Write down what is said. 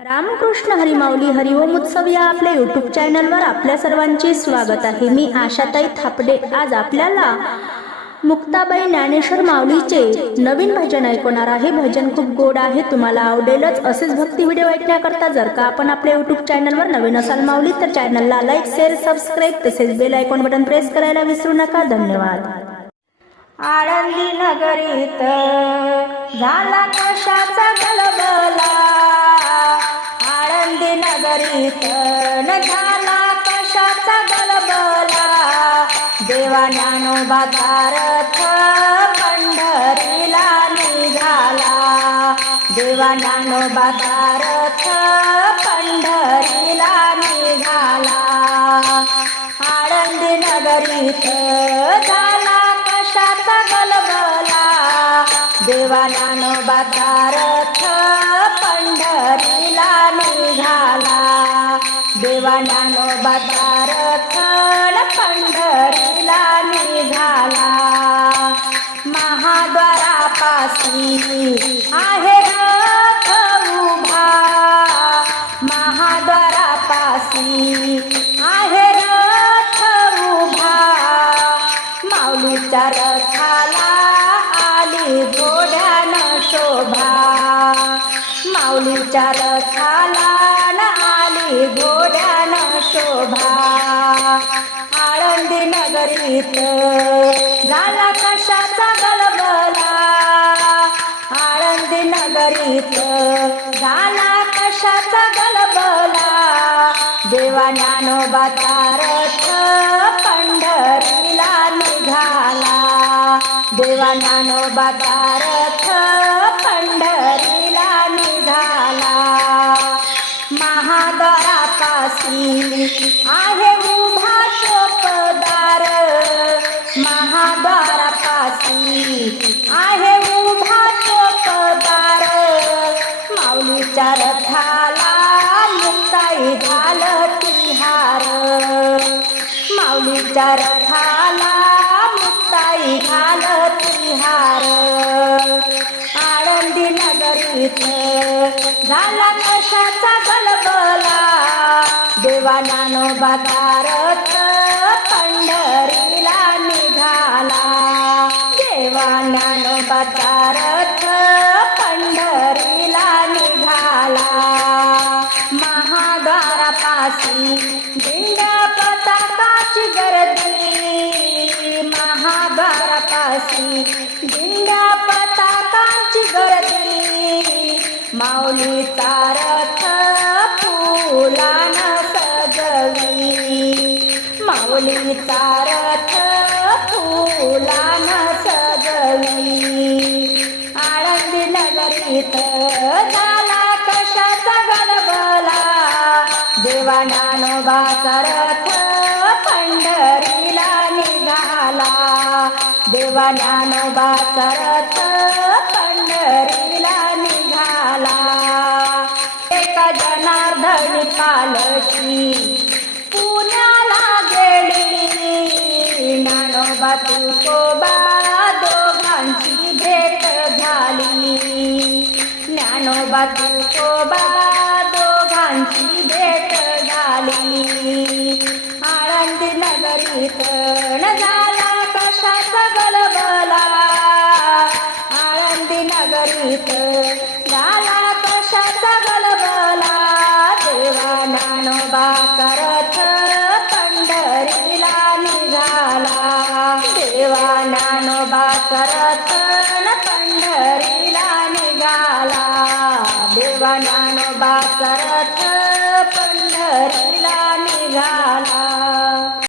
रामकृष्ण हरिमाऊली हरिओम उत्सव या आपल्या युट्यूब चॅनलवर आपल्या सर्वांचे स्वागत आहे. मी आशाताई थापडे. आज आपल्याला मुक्ताबाई ज्ञानेश्वर माऊलीचे नवीन भजन ऐकवणार आहे. भजन खूप गोड आहे तुम्हाला आवडेलच. असेच भक्ती व्हिडिओ ऐकण्याकरता जर का आपण आपल्या युट्यूब चॅनलवर नवीन असाल माऊली तर चॅनलला लाईक शेअर सबस्क्राईब तसेच बेल आयकॉन बटन प्रेस करायला विसरू नका. धन्यवाद. आळंदी नगरीत झाला कशाचा गलबला नगरी नगरीत न झाला कशाचा गलबला देवा ज्ञानोबा तारथ पंढरीला निघाला. देवा ज्ञानोबा तारथ पंढरीला निघाला. आळंदी नगरीत झाला कशाचा गलबला देवा ज्ञानोबा तारथ पंढरीला निघाला. देवा ज्ञानोबा तारथ पंढरीला निघाला. महाद्वारापासी आहे रथ उभा. महाद्वारापाशी आहे रथ उभा. माऊलीचा रथ आली शोभा. माऊलीच्या रथाला न आली घोड्यानं शोभा. आळंदी नगरीत झाला कशाचा गलबला आळंदी नगरीत झाला कशाचा गलबला देवा ज्ञानोबा तारथ देवा ज्ञानोबा तारथ पंढरीला निघाला. महाद्वारापाशी आहे उभा चोपदार महाद्वारापाशी आहे उभा चोपदार माऊलीच्या रथाला मुक्ताई झालं तिहार. माऊलीच्या रथाला मुक्ताई घाल तिहार आळंदी नगरीत झाला कशाचा गलबला? देवा नानो तारथ महाद्वारापाशी दिंड्या पताकांची गर्दी. माऊली तारथ फुलान सजवी माऊली तारथ फुलान सजवी आळंदी नगरीत झाला कशाचा गलबला देवा ज्ञानोबा देवा ज्ञानोबा रथ पंढरीला निघाला. एका जनार्दन पालची पुण्याला गेली ज्ञानोबा तुकोबा दोघांची भेट झाली. ज्ञानोबा तुकोबा दोघांची भेट झाली. आळंदी नगरीत झाली आळंदी नगरीत झाला कशाचा गलबला देवा ज्ञानोबा करत पंढरीला निघाला. देवा ज्ञानोबा करत पंढरीला निघाला. देवा नानो करत पंढरी